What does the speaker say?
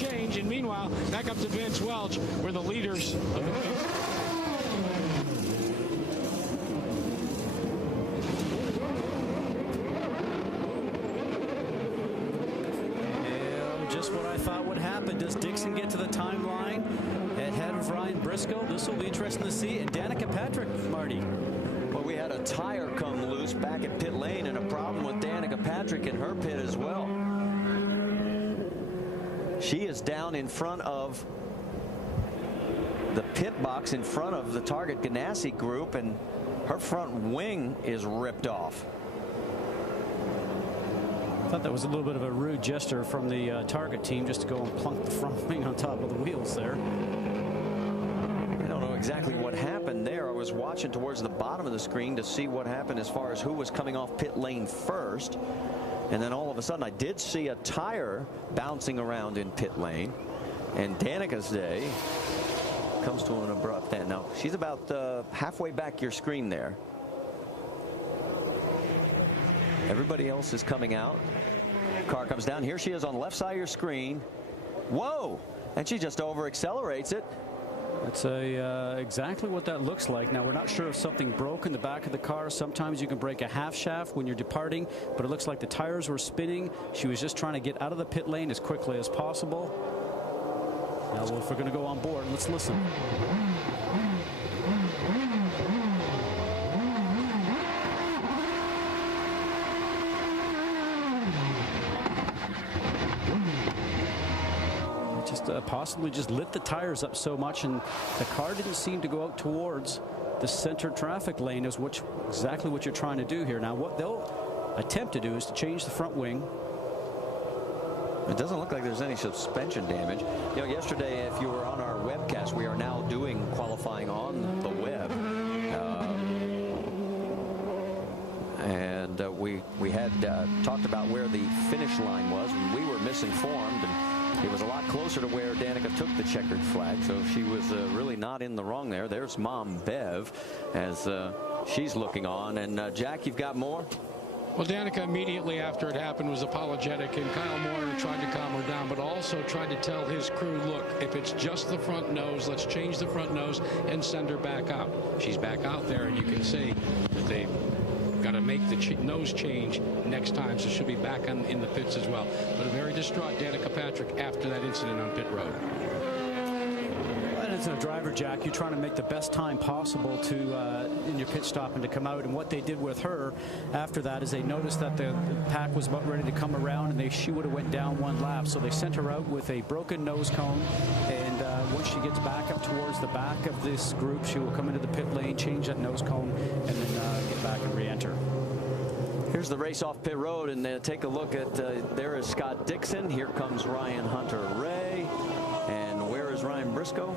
change. And meanwhile, back up to Vince Welch, where the leaders of the just what I thought would happen. Does Dixon get to the timeline ahead of Ryan Briscoe? This will be interesting to see. And Danica Patrick, Marty. Well, we had a tire come loose back at pit lane and a problem with Danica Patrick in her pit as well. She is down in front of the pit box in front of the Target Ganassi group, and her front wing is ripped off. I thought that was a little bit of a rude gesture from the Target team, just to go and plunk the front wing on top of the wheels there. I don't know exactly what happened there. I was watching towards the bottom of the screen to see what happened as far as who was coming off pit lane first. And then all of a sudden I did see a tire bouncing around in pit lane. And Danica's day comes to an abrupt end. Now she's about halfway back your screen there. Everybody else is coming out. Car comes down. Here she is on the left side of your screen. Whoa! And she just over accelerates it. That's exactly what that looks like. Now, we're not sure if something broke in the back of the car. Sometimes you can break a half shaft when you're departing, but it looks like the tires were spinning. She was just trying to get out of the pit lane as quickly as possible. Now, if we're going to go on board, let's listen. Possibly just lit the tires up so much, and the car didn't seem to go out towards the center traffic lane, is exactly what you're trying to do here. Now, what they'll attempt to do is to change the front wing. It doesn't look like there's any suspension damage. You know, yesterday, if you were on our webcast, we are now doing qualifying on the web. And we had talked about where the finish line was, and we were misinformed, and it was a lot closer to where Danica took the checkered flag, so she was really not in the wrong there. There's Mom Bev as she's looking on. And Jack, you've got more? Well, Danica immediately after it happened was apologetic, and Kyle Moore tried to calm her down, but also tried to tell his crew, look, if it's just the front nose, let's change the front nose and send her back out. She's back out there, and you can see that they've got to make the nose change next time, so she'll be back in the pits as well. But a very distraught Danica Patrick after that incident on pit road. And as a driver, Jack, you're trying to make the best time possible to in your pit stop and to come out. And what they did with her after that is they noticed that the pack was about ready to come around, and she would have went down one lap. So they sent her out with a broken nose cone, and once she gets back up towards the back of this group, she will come into the pit lane, change that nose cone, and then get back and re-enter. Here's the race off pit road, and take a look at there is Scott Dixon. Here comes Ryan Hunter-Ray, and where is Ryan Briscoe?